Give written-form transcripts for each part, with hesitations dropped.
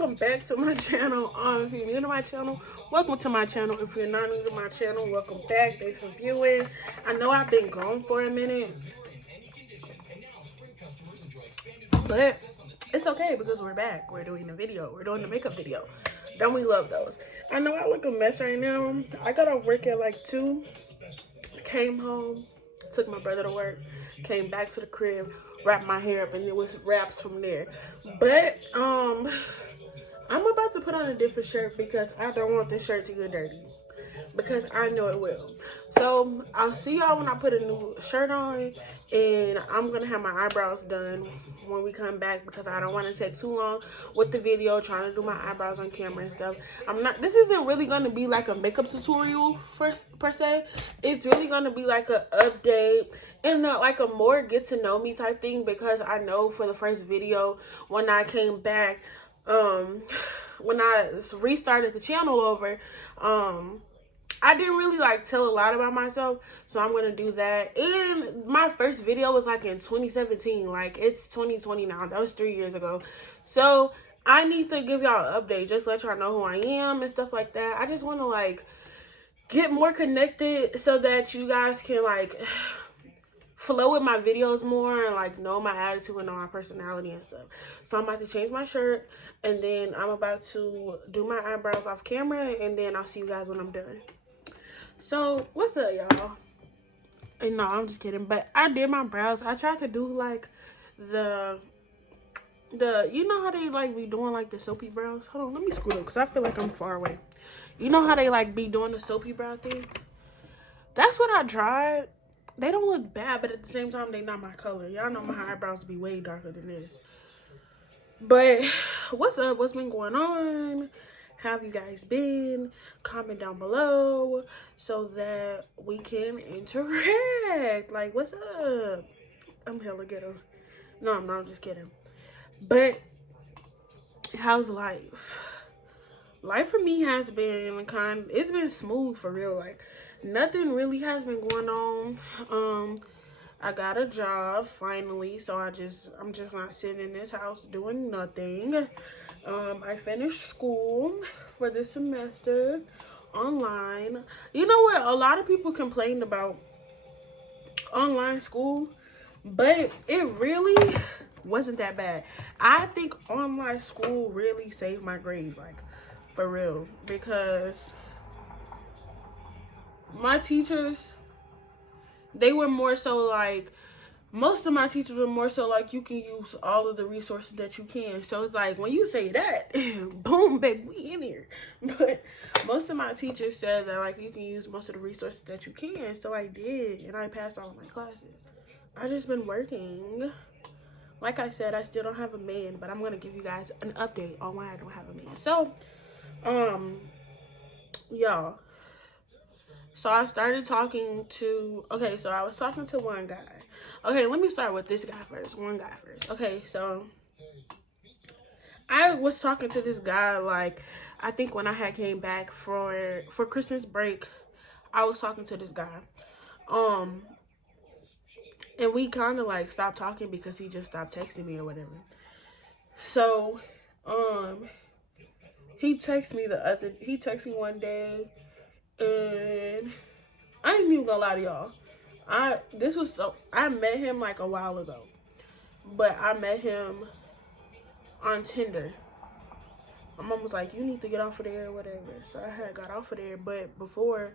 welcome back to my channel. If you're new to my channel, welcome to my channel. If you're not new to my channel, welcome back. Thanks for viewing. I know I've been gone for a minute, but it's okay because we're back. We're doing the video. We're doing the makeup video. Don't we love those? I know I look a mess right now. I got off work at like 2. Came home, took my brother to work, came back to the crib, wrapped my hair up, and it was wraps from there. But I'm about to put on a different shirt because I don't want this shirt to get dirty, because I know it will. So I'll see y'all when I put a new shirt on, and I'm gonna have my eyebrows done when we come back because I don't want to take too long with the video trying to do my eyebrows on camera and stuff. This isn't really gonna be like a makeup tutorial per se. It's really gonna be like an update and like a more get to know me type thing, because I know for the first video when I came back, when I restarted the channel over, I didn't really like tell a lot about myself, so I'm gonna do that. And my first video was like in 2017, like it's 2020 now. That was 3 years ago. So I need to give y'all an update, just let y'all know who I am and stuff like that. I just want to like get more connected so that you guys can like flow with my videos more and like know my attitude and know my personality and stuff. So I'm about to change my shirt, and then I'm about to do my eyebrows off camera, and then I'll see you guys when I'm done. So what's up, y'all? And no, I'm just kidding, but I did my brows. I tried to do like the you know how they like be doing like the soapy brows. Hold on, let me scoot up because I feel like I'm far away. You know how they like be doing the soapy brow thing? That's what I tried. They don't look bad, but at the same time, they not my color. Y'all know my eyebrows be way darker than this. But what's up? What's been going on? How have you guys been? Comment down below so that we can interact. Like, what's up? I'm hella ghetto. No, I'm not. I'm just kidding. But how's life? Life for me has been it's been smooth for real. Like, nothing really has been going on. I got a job finally, so I'm just not sitting in this house doing nothing. I finished school for this semester online. You know what? A lot of people complained about online school, but it really wasn't that bad. I think online school really saved my grades, like for real, because my teachers, they were more so like, most of my teachers were more so like, you can use all of the resources that you can. So it's like, when you say that, boom, baby, we in here. But most of my teachers said that like, you can use most of the resources that you can. So I did, and I passed all of my classes. I just been working. Like I said, I still don't have a man, but I'm gonna give you guys an update on why I don't have a man. So, y'all. So I started talking to, so I was talking to one guy. Okay, let me start with this guy first. One guy first. Okay, so I was talking to this guy, like, I think when I had came back for Christmas break, I was talking to this guy. And we kind of like stopped talking because he just stopped texting me or whatever. So, he texted me one day, and I ain't even gonna lie to y'all. I met him like a while ago, but I met him on Tinder. My mom was like, you need to get off of there or whatever. So I had got off of there, but before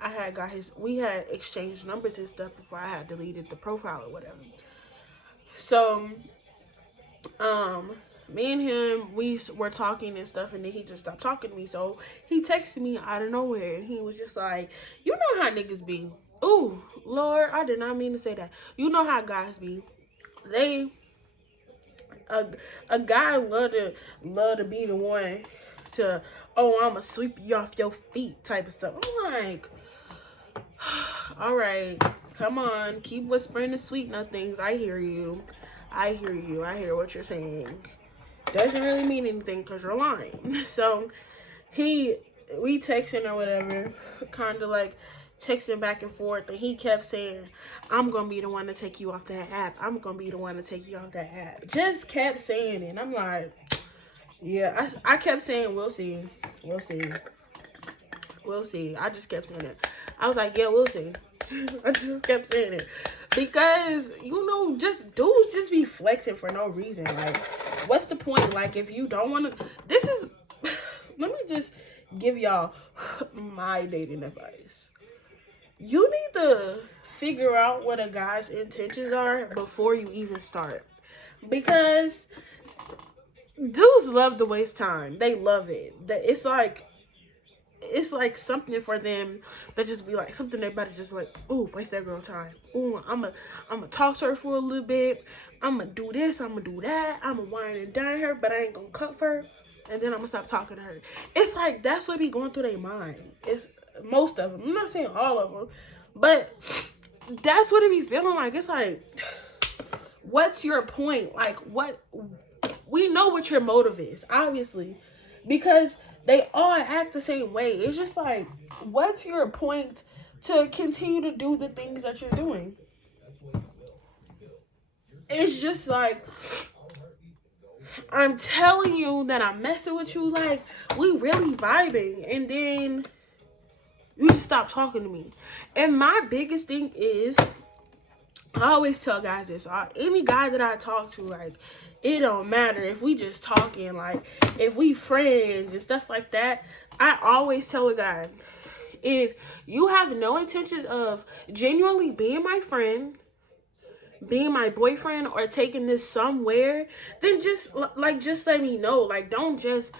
I had we had exchanged numbers and stuff before I had deleted the profile or whatever. So, me and him, we were talking and stuff, and then he just stopped talking to me. So he texted me out of nowhere, and he was just like, you know how niggas be. Ooh, Lord, I did not mean to say that. You know how guys be. A guy love to be the one to, oh, I'ma sweep you off your feet type of stuff. I'm like, all right, come on, keep whispering the sweet nothings. I hear you. I hear what you're saying. Doesn't really mean anything because you're lying. So we texting or whatever, kind of like texting back and forth, and he kept saying, I'm gonna be the one to take you off that app. I'm gonna be the one to take you off that app. Just kept saying it. And I'm like, Yeah, I kept saying we'll see, we'll see, we'll see. I just kept saying it. I was like, yeah, we'll see. I just kept saying it because just dudes just be flexing for no reason. Like, what's the point? Like, if you don't want to, this is. Let me just give y'all my dating advice. You need to figure out what a guy's intentions are before you even start, because dudes love to waste time. They love it. It's like something for them that just be like something they better just like, ooh, waste that girl time. Ooh, I'ma talk to her for a little bit. I'ma do this, I'ma do that. I'ma wine and dine her, but I ain't gonna cut her. And then I'm gonna stop talking to her. It's like that's what be going through their mind. It's most of them. I'm not saying all of them, but that's what it be feeling like. It's like, what's your point? Like, what? We know what your motive is, obviously, because they all act the same way. It's just like, what's your point to continue to do the things that you're doing? It's just like, I'm telling you that I'm messing with you, like, we really vibing, and then you just stop talking to me. And my biggest thing is, I always tell guys this, any guy that I talk to, like, it don't matter if we just talking, like, if we friends and stuff like that. I always tell a guy, if you have no intention of genuinely being my friend, being my boyfriend, or taking this somewhere, then just let me know. Like, don't just,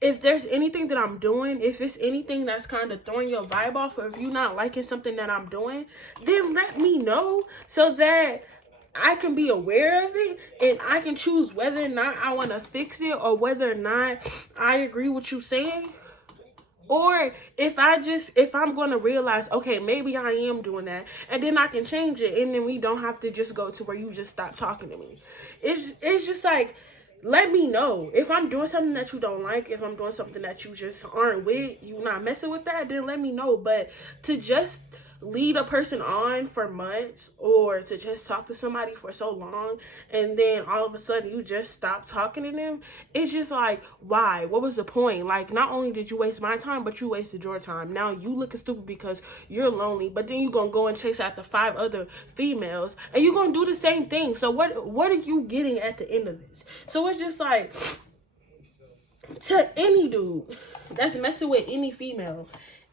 if there's anything that I'm doing, if it's anything that's kind of throwing your vibe off, or if you're not liking something that I'm doing, then let me know so that I can be aware of it and I can choose whether or not I want to fix it, or whether or not I agree with you saying. Or if I'm going to realize, okay, maybe I am doing that, and then I can change it, and then we don't have to just go to where you just stop talking to me. It's just like, let me know. If I'm doing something that you don't like, if I'm doing something that you just aren't with, you not messing with that, then let me know. But to just lead a person on for months, or to just talk to somebody for so long, and then all of a sudden you just stop talking to them, it's just like, why? What was the point? Like, not only did you waste my time, but you wasted your time. Now you looking stupid because you're lonely, but then you gonna go and chase after 5 other females, and you gonna do the same thing. So what are you getting at the end of this? So it's just like, to any dude that's messing with any female,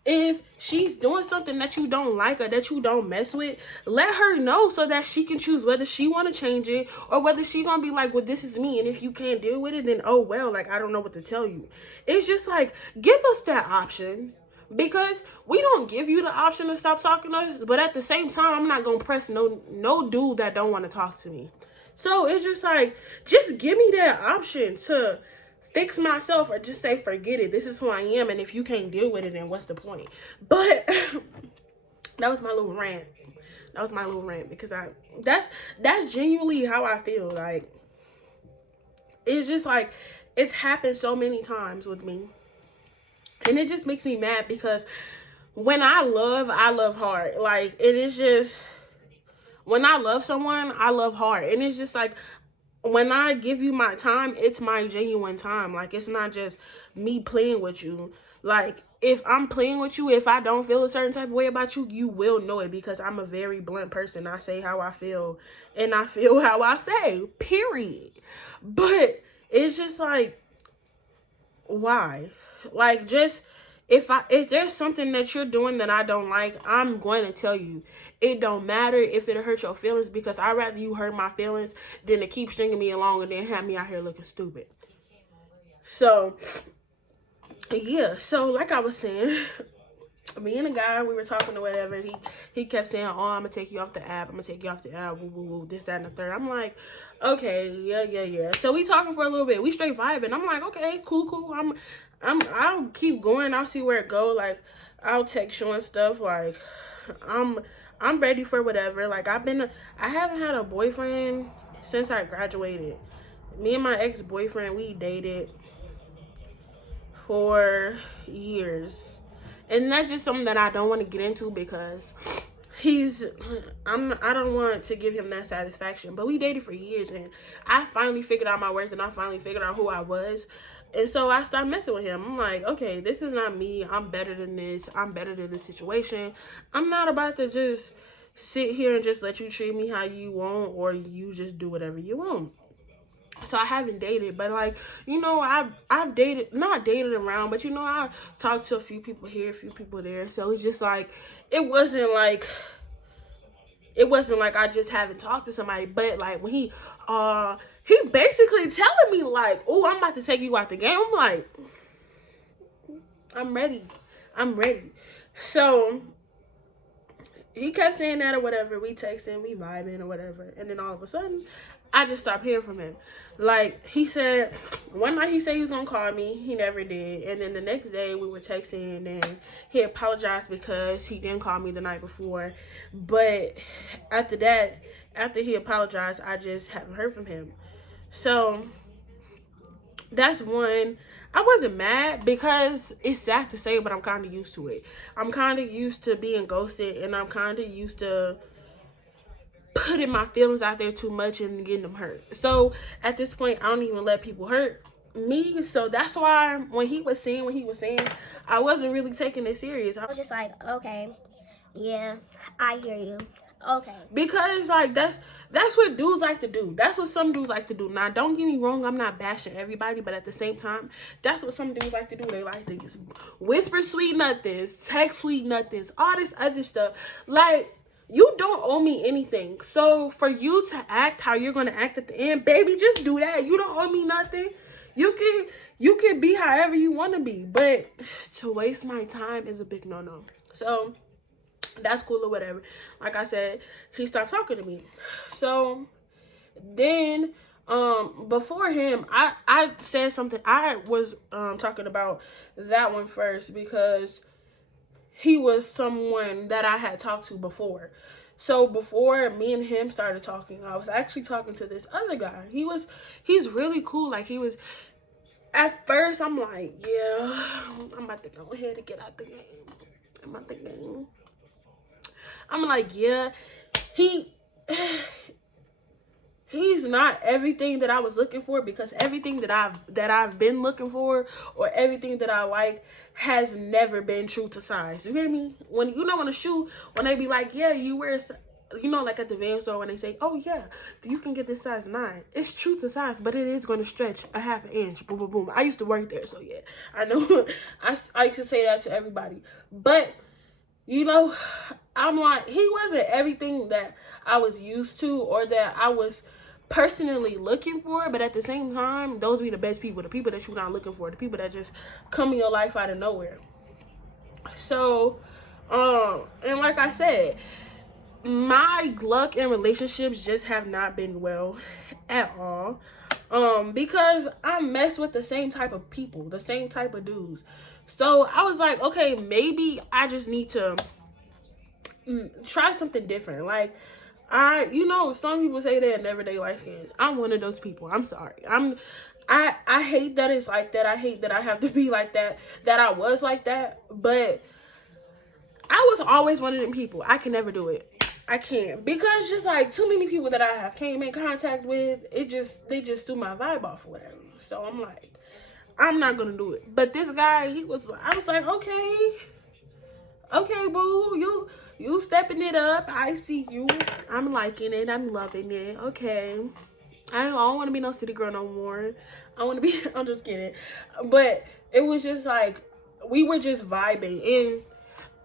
if she's doing something that you don't like or that you don't mess with, let her know so that she can choose whether she want to change it, or whether she gonna be like, well, this is me, and if you can't deal with it, then oh well, like, I don't know what to tell you. It's just like, give us that option, because we don't give you the option to stop talking to us, but at the same time, I'm not gonna press no dude that don't want to talk to me. So it's just like, just give me that option to fix myself, or just say, forget it, this is who I am, and if you can't deal with it, then what's the point? But that was my little rant. Because that's genuinely how I feel. Like, it's just like, it's happened so many times with me, and it just makes me mad, because when I love hard. Like, it is just, when I love someone, I love hard, and it's just like, when I give you my time, it's my genuine time. Like, it's not just me playing with you. Like, if I'm playing with you, if I don't feel a certain type of way about you, you will know it, because I'm a very blunt person. I say how I feel, and I feel how I say, period. But it's just like, why? Like, just, if there's something that you're doing that I don't like, I'm going to tell you. It don't matter if it hurt your feelings, because I'd rather you hurt my feelings than to keep stringing me along and then have me out here looking stupid. So, yeah. So, like I was saying, me and the guy, we were talking or whatever. He kept saying, oh, I'm going to take you off the app. I'm going to take you off the app. Woo, woo, woo, this, that, and the third. I'm like, okay, yeah. So, we talking for a little bit. We straight vibing. I'm like, okay, cool. I'll keep going. I'll see where it go. Like, I'll text you and stuff. Like, I'm ready for whatever. Like, I haven't had a boyfriend since I graduated. Me and my ex-boyfriend, we dated for years. And that's just something that I don't want to get into, because I don't want to give him that satisfaction, but we dated for years, and I finally figured out my worth, and I finally figured out who I was. And so I started messing with him. I'm like, okay, this is not me. I'm better than this. I'm better than this situation. I'm not about to just sit here and just let you treat me how you want, or you just do whatever you want. So I haven't dated, but like, you know, I've dated, not dated around, but you know, I talked to a few people here, a few people there. So it's just like, it wasn't like I just haven't talked to somebody. But like when he basically telling me like, oh, I'm about to take you out the game. I'm like, I'm ready. So he kept saying that or whatever. We texting, we vibing or whatever. And then all of a sudden, I just stopped hearing from him. Like, he said, one night he said he was going to call me. He never did. And then the next day we were texting, and then he apologized because he didn't call me the night before. But after that, after he apologized, I just haven't heard from him. So that's one. I wasn't mad because it's sad to say, but I'm kind of used to it. I'm kind of used to being ghosted, and I'm kind of used to putting my feelings out there too much and getting them hurt. So at this point, I don't even let people hurt me. So that's why when he was saying I wasn't really taking it serious. I was just like, okay, yeah, I hear you. Okay. Because like that's what dudes like to do. That's what some dudes like to do. Now don't get me wrong, I'm not bashing everybody, but at the same time, that's what some dudes like to do. They like to whisper sweet nothings, text sweet nothings, all this other stuff. Like, you don't owe me anything. So for you to act how you're gonna act at the end, baby, just do that. You don't owe me nothing. You can be however you want to be, but to waste my time is a big no-no. So that's cool or whatever. Like I said, he stopped talking to me. So then before him, I said something. I was talking about that one first because he was someone that I had talked to before. So before me and him started talking, I was actually talking to this other guy. He's really cool. Like, he was, at first I'm like, yeah, I'm about to go ahead and get out the game. I'm like, yeah, he's not everything that I was looking for, because everything that I've been looking for, or everything that I like, has never been true to size. You hear me? When a shoe, when they be like, yeah, you wear, you know, like at the van store when they say, oh yeah, you can get this size 9. It's true to size, but it is going to stretch a half an inch. Boom, boom, boom. I used to work there, so yeah, I know. I used to say that to everybody, but you know, I'm like, he wasn't everything that I was used to or that I was personally looking for. But at the same time, those be the best people, the people that you're not looking for, the people that just come in your life out of nowhere. So, and like I said, my luck in relationships just have not been well at all. Because I mess with the same type of people, the same type of dudes. So I was like, okay, maybe I just need to try something different. Like, you know, some people say they're never day light skinned. I'm one of those people. I'm sorry. I hate that it's like that. I hate that I have to be like that, that I was like that. But I was always one of them people. I can never do it. I can't, because just like too many people that I have came in contact with, they just threw my vibe off or whatever. So I'm like, I'm not gonna do it. But this guy, I was like, okay, boo, you stepping it up. I see you. I'm liking it. I'm loving it. Okay. I don't want to be no city girl no more. I'm just kidding. But it was just like, we were just vibing, and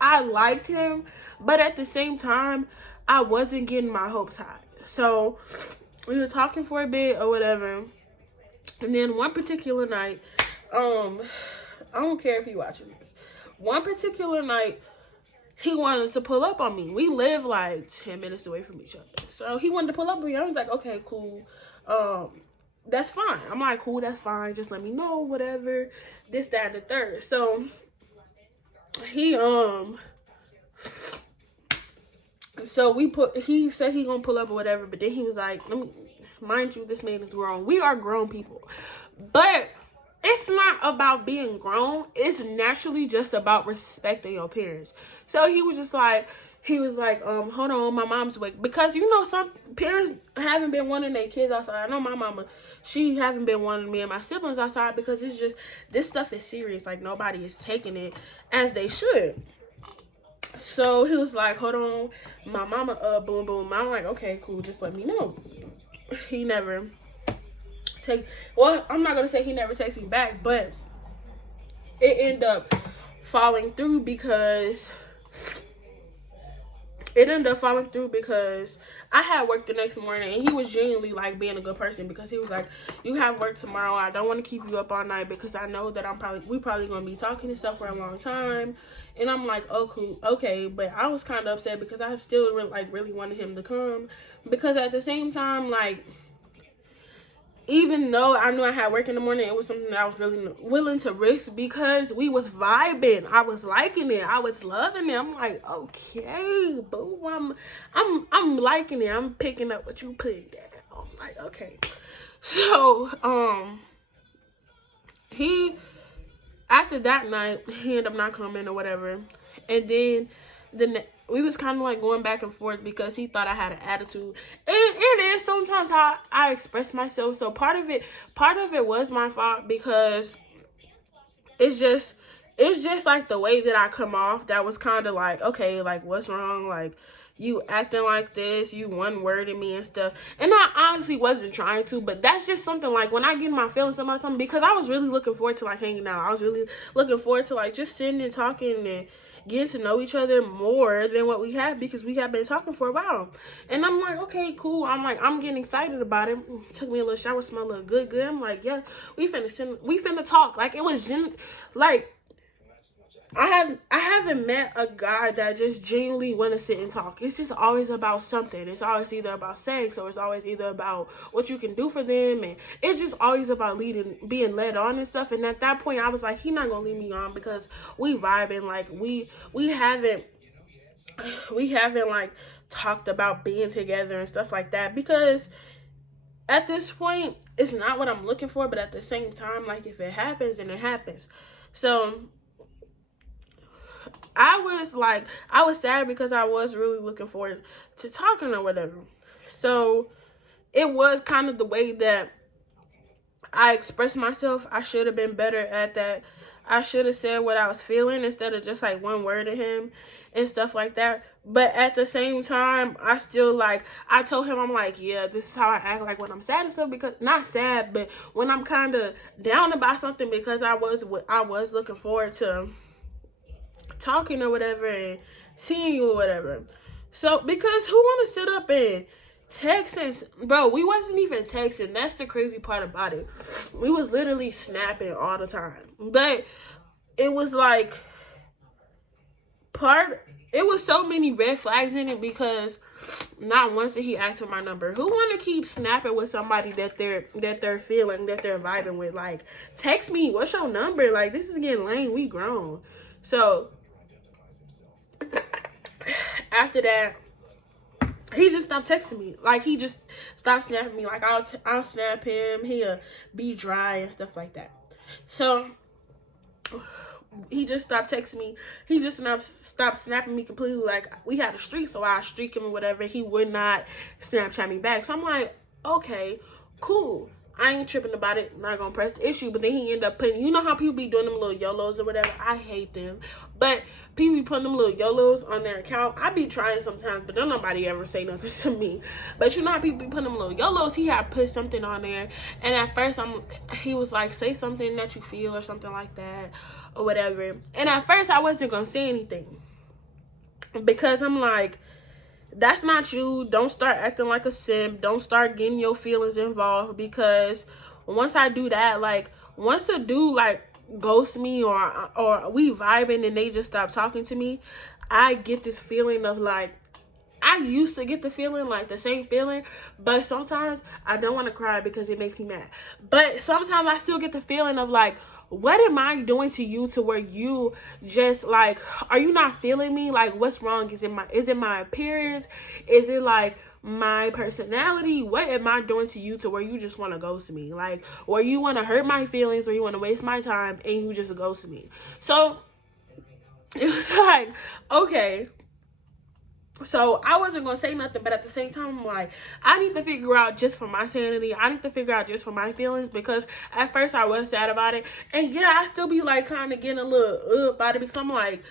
I liked him, but at the same time, I wasn't getting my hopes high. So we were talking for a bit or whatever, and then one particular night, I don't care if you're watching this. One particular night, he wanted to pull up on me. We live like 10 minutes away from each other, so he wanted to pull up on me. I was like, okay, cool. That's fine. I'm like, cool, that's fine. Just let me know, whatever. This, that, and the third. So he he said he gonna pull up or whatever, but then he was like, mind you, this man is grown. We are grown people, but it's not about being grown. It's naturally just about respecting your parents. So he was just like, he was like, hold on, my mom's awake. Because, some parents haven't been wanting their kids outside. I know my mama, she haven't been wanting me and my siblings outside because it's just, this stuff is serious. Like, nobody is taking it as they should. So he was like, hold on, my mama, boom, boom. I'm like, okay, cool, just let me know. He never I'm not going to say he never texts me back, but it ended up falling through because I had work the next morning, and he was genuinely like being a good person because he was like, you have work tomorrow. I don't want to keep you up all night because I know that we probably going to be talking and stuff for a long time. And I'm like, oh, cool, okay. But I was kind of upset because I still really wanted him to come, because at the same time, like, even though I knew I had work in the morning, it was something that I was really willing to risk because we was vibing. I was liking it. I was loving it. I'm like, okay, boo, I'm liking it. I'm picking up what you put down. I'm like, okay. So, after that night, he ended up not coming or whatever. And then we was kind of like going back and forth because he thought I had an attitude. And it is sometimes how I express myself. So part of it was my fault because it's just like the way that I come off that was kind of like, okay, like, what's wrong? Like, you acting like this, you one wording me and stuff. And I honestly wasn't trying to, but that's just something like when I get in my feelings about something, because I was really looking forward to like hanging out. I was really looking forward to like just sitting and talking and getting to know each other more than what we had, because we have been talking for a while. And I'm like, okay, cool. I'm like, I'm getting excited about it. Took me a little shower, smell a little good. I'm like, yeah, we finna talk. Like, it was like, I haven't met a guy that just genuinely want to sit and talk. It's just always about something. It's always either about sex, or it's always either about what you can do for them, and it's just always about being led on and stuff. And at that point, I was like, he not gonna lead me on because we vibing. Like, we haven't like talked about being together and stuff like that, because at this point it's not what I'm looking for. But at the same time, like, if it happens, then it happens. So I was sad because I was really looking forward to talking or whatever. So it was kind of the way that I expressed myself. I should have been better at that. I should have said what I was feeling instead of just like one word to him and stuff like that. But at the same time, I still I told him, I'm like, yeah, this is how I act like when I'm sad and stuff, because not sad, but when I'm kind of down about something, because I was looking forward to talking or whatever and seeing you or whatever. So, because who want to sit up and text and, bro, we wasn't even texting. That's the crazy part about it. We was literally snapping all the time. But it was like it was so many red flags in it, because not once did he ask for my number. Who want to keep snapping with somebody that they're feeling, that they're vibing with? Like, text me, what's your number? Like, this is getting lame. We grown. So after that, he just stopped texting me. Like, he just stopped snapping me. Like, I'll snap him, he'll be dry and stuff like that. So he just stopped texting me. He just stopped snapping me completely. Like, we had a streak, so I streak him or whatever. He would not Snapchat me back. So I'm like, okay, cool. I ain't tripping about it. Not gonna press the issue. But then he ended up putting, you know how people be doing them little YOLOs or whatever? I hate them. But people be putting them little YOLOs on their account. I be trying sometimes, but don't nobody ever say nothing to me. But you know how people be putting them little YOLOs? He had put something on there. And at first, he was like, say something that you feel or something like that or whatever. And at first, I wasn't gonna say anything, because I'm like, that's not you. Don't start acting like a simp. Don't start getting your feelings involved, because once I do that, like, once a dude like ghosts me or we vibing and they just stop talking to me, I get this feeling of like, I used to get the feeling, like the same feeling, but sometimes I don't want to cry because it makes me mad. But sometimes I still get the feeling of like, what am I doing to you to where you just like, are you not feeling me? Like, what's wrong? Is it my appearance? Is it like my personality? What am I doing to you to where you just want to ghost me? Like, or you want to hurt my feelings, or you want to waste my time and you just ghost me? So it was like, okay, So I wasn't gonna say nothing, but at the same time, I'm like, I need to figure out just for my sanity. I need to figure out just for my feelings, because at first I was sad about it, and yeah, I still be like kind of getting a little about it, because I'm like,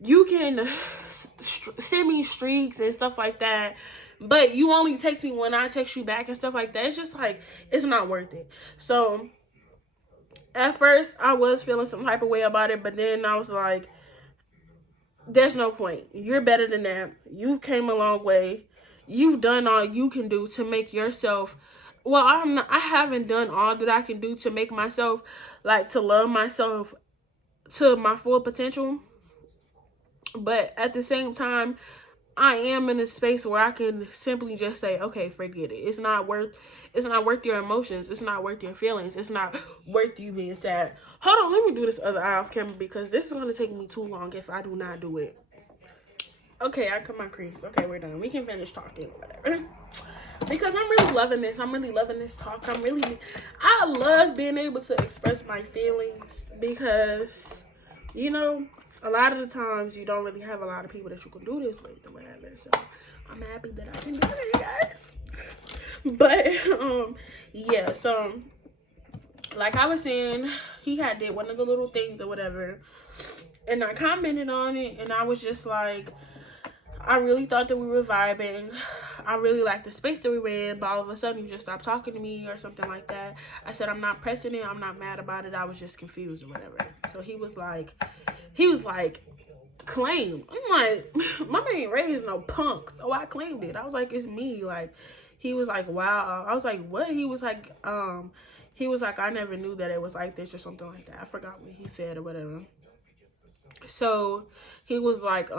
you can send me streaks and stuff like that, but you only text me when I text you back and stuff like that. It's just like, it's not worth it. So at first I was feeling some type of way about it, but then I was like, there's no point. You're better than that. You came a long way. You've done all you can do to make yourself, well, I haven't done all that I can do to make myself, like, to love myself to my full potential. But at the same time, I am in a space where I can simply just say, okay, forget it. It's not worth your emotions. It's not worth your feelings. It's not worth you being sad. Hold on, let me do this other eye off camera, because this is going to take me too long if I do not do it. Okay, I cut my crease. Okay, we're done. We can finish talking or whatever. Because I'm really loving this. I'm really loving this talk. I love being able to express my feelings, because, you know, a lot of the times you don't really have a lot of people that you can do this with or whatever. So I'm happy that I can do it, guys. But yeah, so like I was saying, he had did one of the little things or whatever, and I commented on it, and I was just like, I really thought that we were vibing. I really liked the space that we were in, but all of a sudden you just stopped talking to me or something like that. I said, I'm not pressing it. I'm not mad about it. I was just confused or whatever. So he was like, claim. I'm like, my man ain't raised no punk, so I claimed it. I was like, it's me. Like, he was like, wow. I was like, what? He was like, I never knew that it was like this or something like that. I forgot what he said or whatever. So he was like,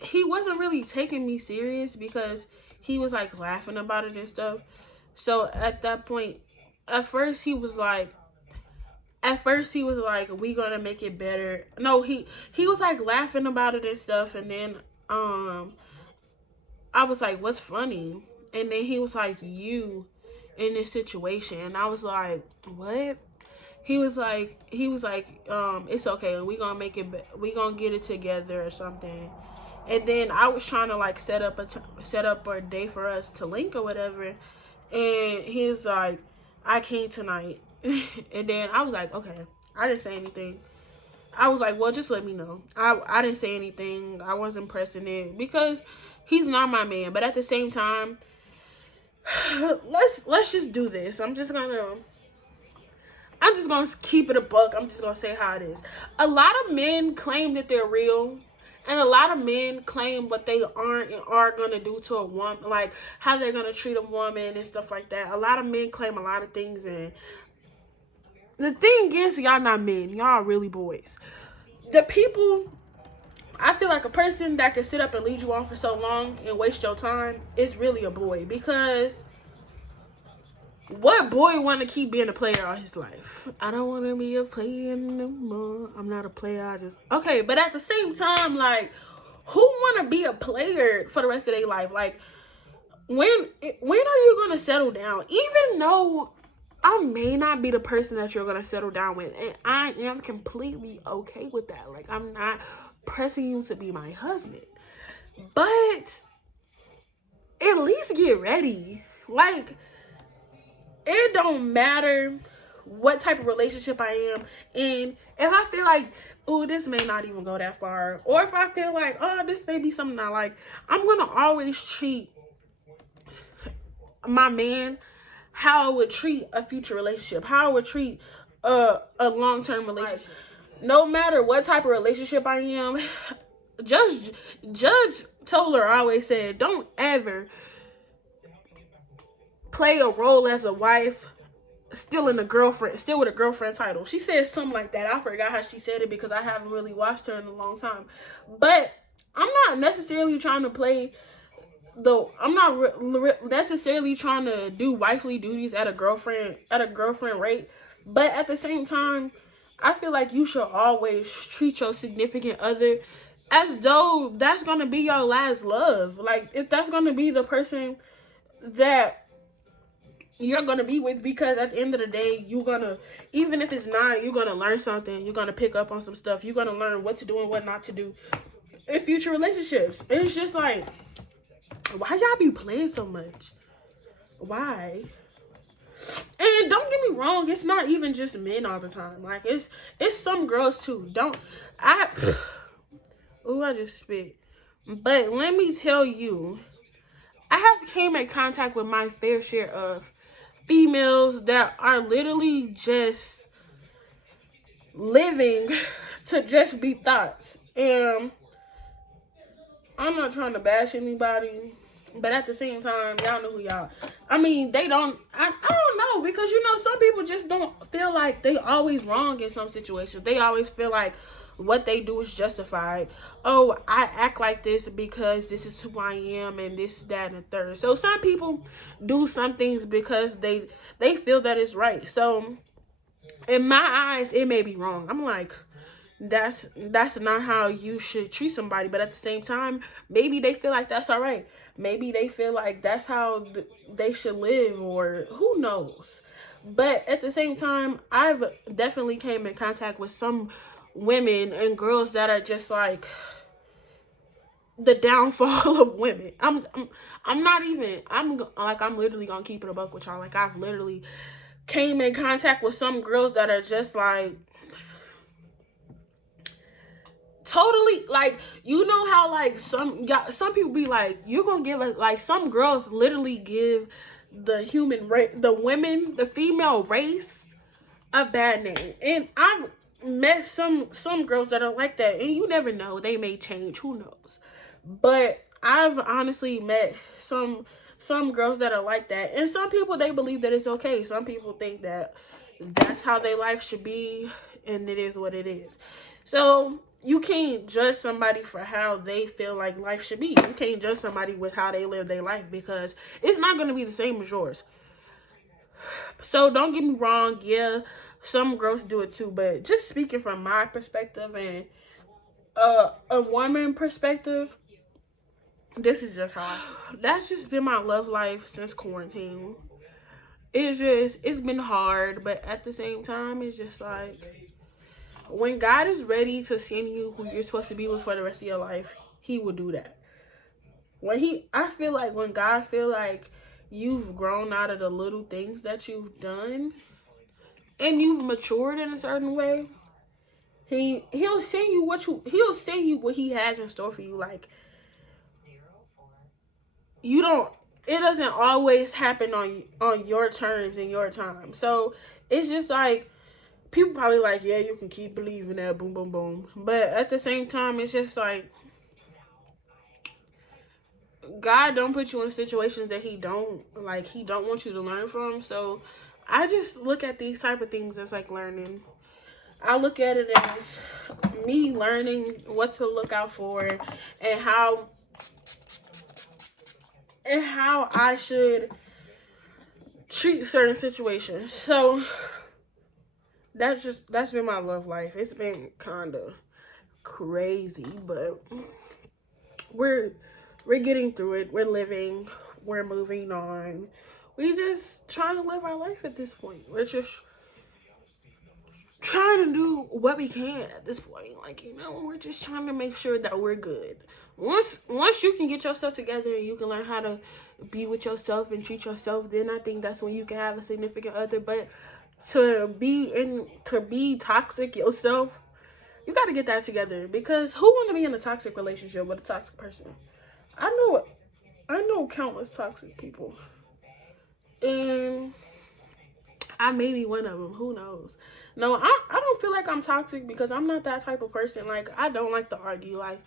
he wasn't really taking me serious, because he was like laughing about it and stuff. So at that point, at first he was like, we gonna make it better. No, he was like laughing about it and stuff, and then I was like, what's funny? And then he was like, you in this situation. And I was like, what? He was like, it's okay. We gonna make it. We gonna get it together or something. And then I was trying to like set up a day for us to link or whatever. And he was like, I can't tonight. And then I was like, okay. I didn't say anything. I was like, well, just let me know. I didn't say anything. I wasn't pressing it, because he's not my man. But at the same time, let's just do this. I'm just gonna keep it a buck. I'm just gonna say how it is. A lot of men claim that they're real, and a lot of men claim what they aren't and are gonna do to a woman, like how they're gonna treat a woman and stuff like that. A lot of men claim a lot of things, and the thing is, y'all not men. Y'all are really boys. The people, I feel like a person that can sit up and lead you on for so long and waste your time is really a boy, because what boy want to keep being a player all his life? I don't want to be a player anymore. I'm not a player. I just... Okay, but at the same time, like, who want to be a player for the rest of their life? Like, when are you going to settle down? Even though I may not be the person that you're going to settle down with, and I am completely okay with that. Like, I'm not pressing you to be my husband. But at least get ready. Like, it don't matter what type of relationship I am in. If I feel like, oh, this may not even go that far, or if I feel like, oh, this may be something I like, I'm gonna always treat my man how I would treat a future relationship, how I would treat a long-term relationship. No matter what type of relationship I am, Judge Toller always said, don't ever play a role as a wife still with a girlfriend title. She said something like that. I forgot how she said it, because I haven't really watched her in a long time. But I'm not necessarily trying to play necessarily trying to do wifely duties at a girlfriend rate. But at the same time, I feel like you should always treat your significant other as though that's gonna be your last love. Like, if that's gonna be the person that you're gonna be with, because at the end of the day, even if it's not, you're gonna learn something. You're gonna pick up on some stuff. You're gonna learn what to do and what not to do. in future relationships. It's just like, why y'all be playing so much? Why? And don't get me wrong, it's not even just men all the time. Like it's some girls too. I just spit. But let me tell you, I have came in contact with my fair share of females that are literally just living to just be thoughts. And I'm not trying to bash anybody, but at the same time, y'all know who y'all. I mean, they don't. I don't know, because some people just don't feel like they always wrong in some situations. They always feel like what they do is justified. Oh, I act like this because this is who I am, and this, that, and the third. So some people do some things because they feel that it's right. So in my eyes, it may be wrong. I'm like, that's not how you should treat somebody. But at the same time, maybe they feel like that's all right. Maybe they feel like that's how they should live, or who knows. But at the same time, I've definitely came in contact with some women and girls that are just like the downfall of women. I'm literally gonna keep it a buck with y'all. Like, I've literally came in contact with some girls that are just like totally, like, how like some people be like, you're gonna give us, like, some girls literally give the human race, the female race, a bad name. And I've met some girls that are like that, and you never know, they may change, who knows. But I've honestly met some girls that are like that, and some people, they believe that it's okay. Some people think that that's how their life should be, and it is what it is. So you can't judge somebody for how they feel like life should be. You can't judge somebody with how they live their life, because it's not going to be the same as yours. So don't get me wrong, yeah, some girls do it too, but just speaking from my perspective and a woman perspective, this is just how that's just been my love life since quarantine. It's been hard, but at the same time, it's just like, when God is ready to send you who you're supposed to be with for the rest of your life, he will do that. I feel like when God feel like you've grown out of the little things that you've done and you've matured in a certain way, he'll send you what he has in store for you. Like, it doesn't always happen on your terms and your time. So it's just like, people probably like, yeah, you can keep believing that, boom, boom, boom. But at the same time, it's just like, God don't put you in situations that he don't want you to learn from. So I just look at these type of things as like learning. I look at it as me learning what to look out for, and how I should treat certain situations. So that's been my love life. It's been kind of crazy, but we're getting through it. We're living. We're moving on. We just trying to live our life at this point. We're just trying to do what we can at this point. Like, we're just trying to make sure that we're good. Once you can get yourself together and you can learn how to be with yourself and treat yourself, then I think that's when you can have a significant other. But to be toxic yourself, you got to get that together, because who want to be in a toxic relationship with a toxic person? I know countless toxic people, and I may be one of them. Who knows? No, I don't feel like I'm toxic, because I'm not that type of person. Like, I don't like to argue. Like,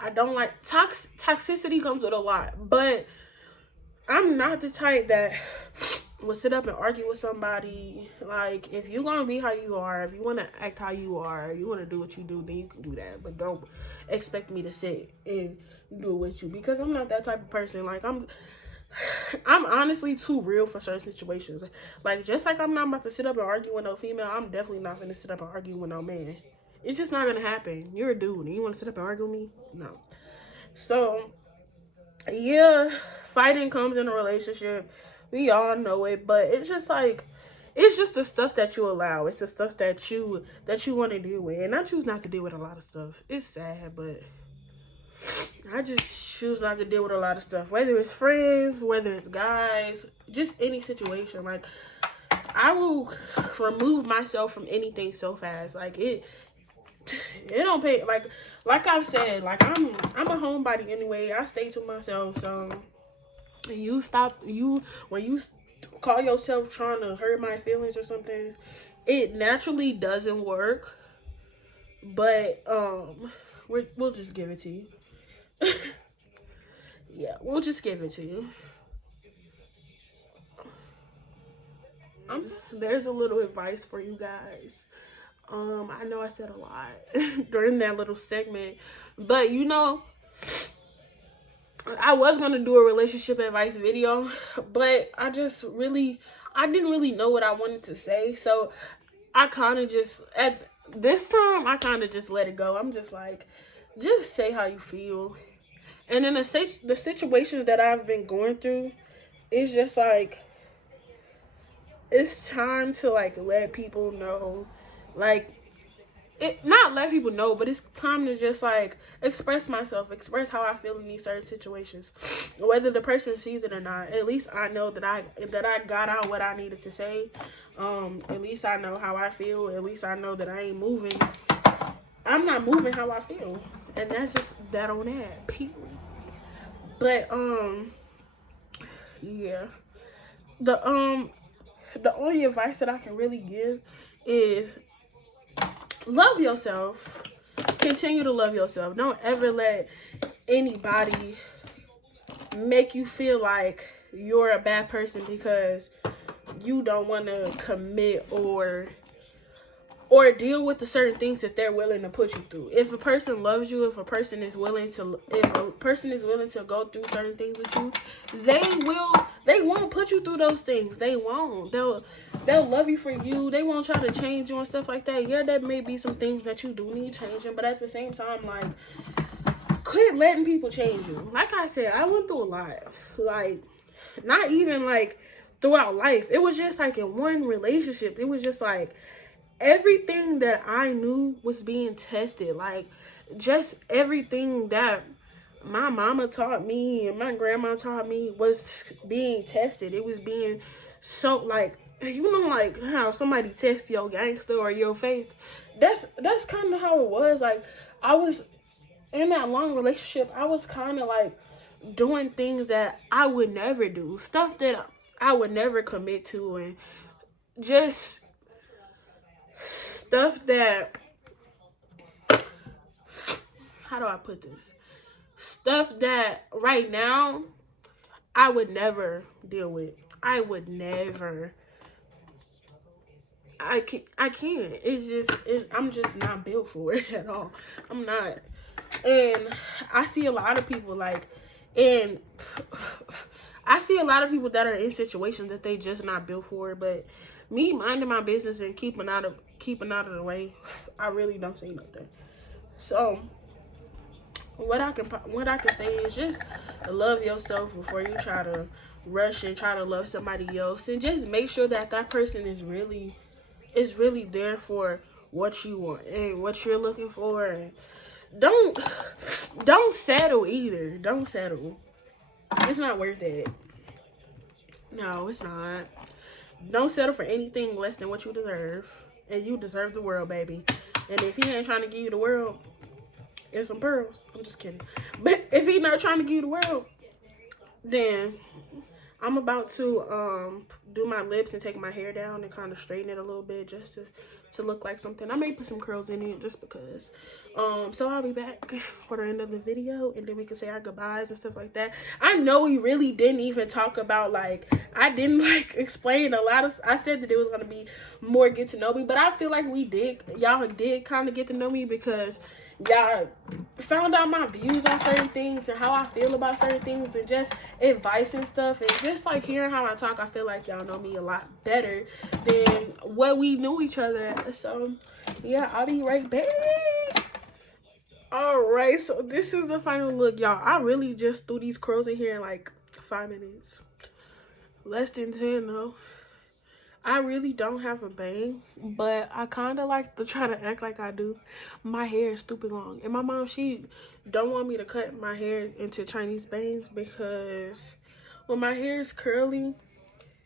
I don't like toxicity comes with a lot, but I'm not the type that will sit up and argue with somebody. Like, if you're gonna be how you are, if you want to act how you are, you want to do what you do, then you can do that. But don't expect me to sit and do it with you, because I'm not that type of person. Like, I'm honestly too real for certain situations. Like, just like I'm not about to sit up and argue with no female, I'm definitely not gonna sit up and argue with no man. It's just not gonna happen. You're a dude and you want to sit up and argue with me? No. So yeah, fighting comes in a relationship. We all know it, but it's just like, it's just the stuff that you allow. It's the stuff that you want to deal with. And I choose not to deal with a lot of stuff. It's sad, but I just choose not to deal with a lot of stuff, whether it's friends, whether it's guys, just any situation. Like, I will remove myself from anything so fast. Like, it don't pay. Like I've said, like, I'm a homebody anyway. I stay to myself. So when you call yourself trying to hurt my feelings or something, it naturally doesn't work. But we'll just give it to you. Yeah, we'll just give it to you. There's a little advice for you guys. I know I said a lot during that little segment, but you know, I was gonna do a relationship advice video, but I didn't really know what I wanted to say, so I kind of just at this time I kind of just let it go. I'm just like, just say how you feel, and in the situations that I've been going through, it's just like it's time to like let people know, like it not let people know, but it's time to just like express myself, express how I feel in these certain situations, whether the person sees it or not. At least I know that I got out what I needed to say. At least I know how I feel. At least I know that I'm not moving how I feel, and that's just that on that period. But yeah, the the only advice that I can really give is love yourself. Continue to love yourself. Don't ever let anybody make you feel like you're a bad person because you don't want to commit or deal with the certain things that they're willing to put you through. If a person loves you, if a person is willing to go through certain things with you, they won't put you through those things. They won't. They'll love you for you. They won't try to change you and stuff like that. Yeah, there may be some things that you do need changing, but at the same time, like, quit letting people change you. Like I said, I went through a lot. Like, not even like throughout life. It was just like in one relationship. It was just like everything that I knew was being tested. Like, just everything that my mama taught me and my grandma taught me was being tested. It was being so, like, you know, like how somebody tests your gangster or your faith. That's kind of how it was. Like, I was in that long relationship. I was kind of like doing things that I would never do, stuff that I would never commit to, and just stuff that, how do I put this? Stuff that right now I would never deal with. I would never. I can't. I'm just not built for it at all. I'm not. And I see a lot of people like, and I see a lot of people that are in situations that they just not built for. But me minding my business and keeping out of the way, I really don't see nothing. So what I can say is just love yourself before you try to rush and try to love somebody else, and just make sure that that person is really there for what you want and what you're looking for. And don't settle either. Don't settle. It's not worth it. No, it's not. Don't settle for anything less than what you deserve. And you deserve the world, baby. And if he ain't trying to give you the world and some pearls, I'm just kidding. But if he's not trying to give you the world, then I'm about to do my lips and take my hair down and kind of straighten it a little bit just to look like something. I may put some curls in it just because. So I'll be back for the end of the video, and then we can say our goodbyes and stuff like that. I know we really didn't even talk about, like, I didn't like explain a lot of, I said that it was going to be more get to know me, but I feel like y'all did kind of get to know me because y'all found out my views on certain things and how I feel about certain things and just advice and stuff, and just like hearing how I talk, I feel like y'all know me a lot better than what we knew each other at. So yeah, I'll be right back. All right, so this is the final look, y'all. I really just threw these curls in here in like 5 minutes, less than 10 though. I really don't have a bang, but I kind of like to try to act like I do. My hair is stupid long, and my mom, she don't want me to cut my hair into Chinese bangs because when my hair is curly,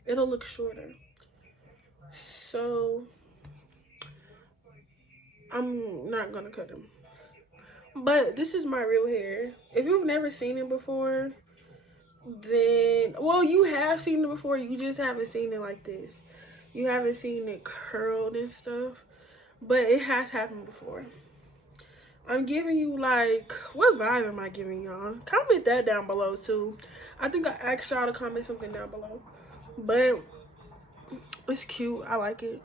it'll look shorter. So I'm not gonna cut them. But this is my real hair. If you've never seen it before, then, well, you have seen it before. You just haven't seen it like this. You haven't seen it curled and stuff. But it has happened before. I'm giving you, like, what vibe am I giving y'all? Comment that down below too. I think I asked y'all to comment something down below. But it's cute. I like it.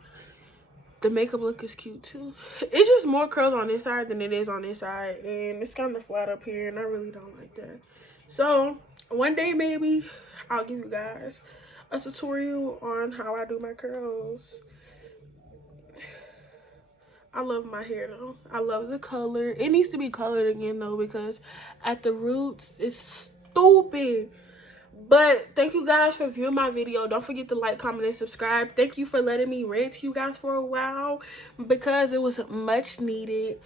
The makeup look is cute too. It's just more curls on this side than it is on this side, and it's kind of flat up here, and I really don't like that. So one day maybe I'll give you guys a tutorial on how I do my curls. I love my hair though. I love the color. It needs to be colored again though, because at the roots it's stupid. But thank you guys for viewing my video. Don't forget to like, comment, and subscribe. Thank you for letting me rant to you guys for a while because it was much needed.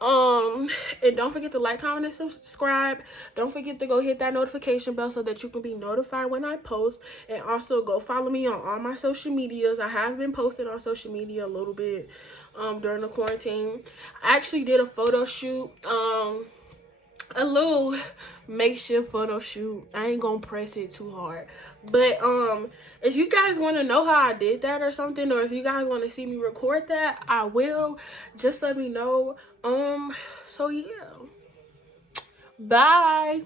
And don't forget to like, comment, and subscribe. Don't forget to go hit that notification bell so that you can be notified when I post. And also go follow me on all my social medias. I have been posting on social media a little bit during the quarantine. I actually did a photo shoot. A little makeshift photo shoot. I ain't gonna press it too hard, but if you guys want to know how I did that or something, or if you guys want to see me record that, I will. Just let me know. So yeah, bye.